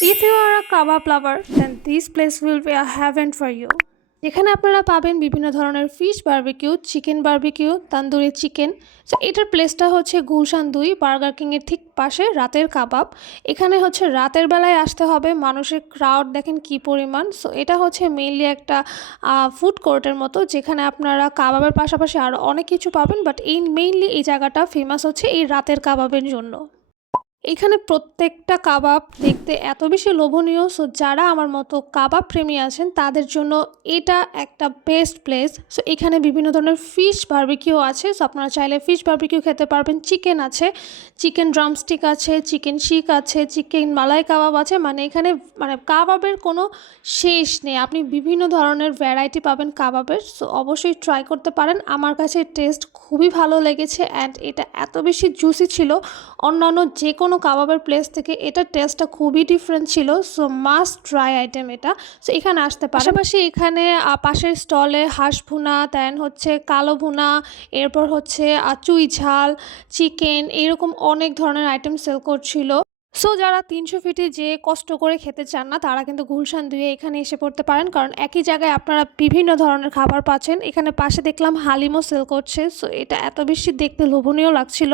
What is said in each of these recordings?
If you are a kebab lover, then this place will be a heaven for you. এখানে আপনারা পাবেন বিভিন্ন ধরনের fish barbecue, chicken barbecue, tandoori chicken. So এটার প্লেসটা হচ্ছে গুলশান 2 বার্গার কিংয়ের ঠিক পাশে রাতের কাবাব। এখানে হচ্ছে রাতের বেলায় আসতে হবে, মানুষের ক্রাউড দেখেন কি পরিমাণ। সো এটা হচ্ছে মেইনলি একটা ফুড কোর্টের মতো, যেখানে আপনারা কাবাবের পাশাপাশি আরও অনেক কিছু পাবেন, বাট মেইনলি এই জায়গাটা ফেমাস হচ্ছে এই রাতের কাবাবের জন্য। এখানে প্রত্যেকটা কাবাব দেখতে এত বেশি লোভনীয়। সো যারা আমার মতো কাবাব প্রেমী আছেন তাদের জন্য এটা একটা বেস্ট প্লেস। সো এখানে বিভিন্ন ধরনের ফিশ বারবিকিউ আছে। সো আপনারা চাইলে ফিশ বারবিকিউ খেতে পারবেন। চিকেন আছে, চিকেন ড্রামস্টিক আছে, চিকেন শিক আছে, চিকেন মালাই কাবাব আছে। মানে এখানে কাবাবের কোনো শেষ নেই। আপনি বিভিন্ন ধরনের ভ্যারাইটি পাবেন কাবাবের। সো অবশ্যই ট্রাই করতে পারেন। আমার কাছে টেস্ট খুবই ভালো লেগেছে অ্যান্ড এটা এত বেশি জুসি ছিল অন্যান্য যে কোনো কাবাবের প্লেস থেকে। এটার টেস্টটা খুবই ডিফারেন্ট ছিল। সো মাস্ট ট্রাই আইটেম এটা। সো এখানে আসতে পাশাপাশি এখানে পাশের স্টলে হাঁস ভুনা, দেন হচ্ছে কালো ভুনা, এরপর হচ্ছে চুই ঝাল, চিকেন, এরকম অনেক ধরনের আইটেম সেল করছিল। সো যারা 300 ফিটে যে কষ্ট করে খেতে চান না তারা কিন্তু গুলশান 2 এখানে এসে পড়তে পারেন, কারণ একই জায়গায় আপনারা বিভিন্ন ধরনের খাবার পাচ্ছেন। এখানে পাশে দেখলাম হালিমও সেল করছে। সো এটা এত বেশি দেখতে লোভনীয় লাগছিল।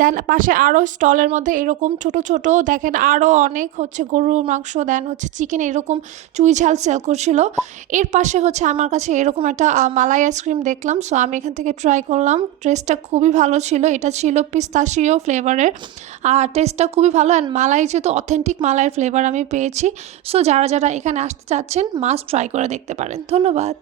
দেন পাশে আরও স্টলের মধ্যে এরকম ছোট ছোট দেখেন আরও অনেক হচ্ছে গরুর মাংস, দেন হচ্ছে চিকেন, এরকম চুই ঝাল সেল করছিল। এর পাশে হচ্ছে আমার কাছে এরকম একটা মালাই আইসক্রিম দেখলাম। সো আমি এখান থেকে ট্রাই করলাম। টেস্টটা খুবই ভালো ছিল। এটা ছিল পিস্তাশিও ফ্লেভারের, আর টেস্টটা খুবই ভালো। অ্যান্ড মালাই যেহেতু অথেন্টিক মালাইয়ের ফ্লেভার আমি পেয়েছি। সো যারা যারা এখানে আসতে চাচ্ছেন মাস্ট ট্রাই করে দেখতে পারেন। ধন্যবাদ।